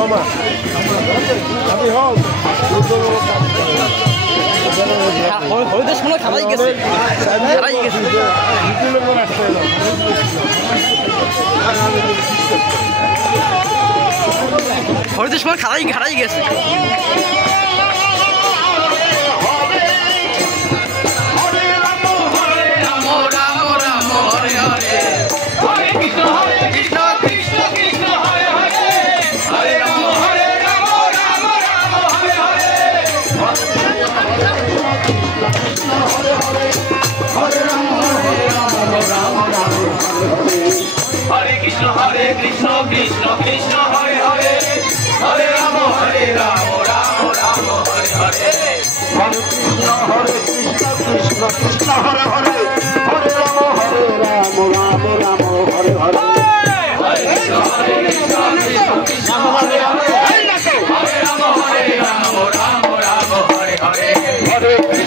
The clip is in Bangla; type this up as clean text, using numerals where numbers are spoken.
Mama. Happy home. হলুদের সময় খারাই গেছে হলুদের সময় খারাই গেছে Hare Krishna Krishna Krishna Hare Hare Hare Rama Rama Rama Hare Hare Hare Krishna Krishna Krishna Hare Hare Hare Rama Rama Rama Hare Hare Hare Krishna Krishna Krishna Hare Hare Hare Rama Rama Rama Hare Hare Hare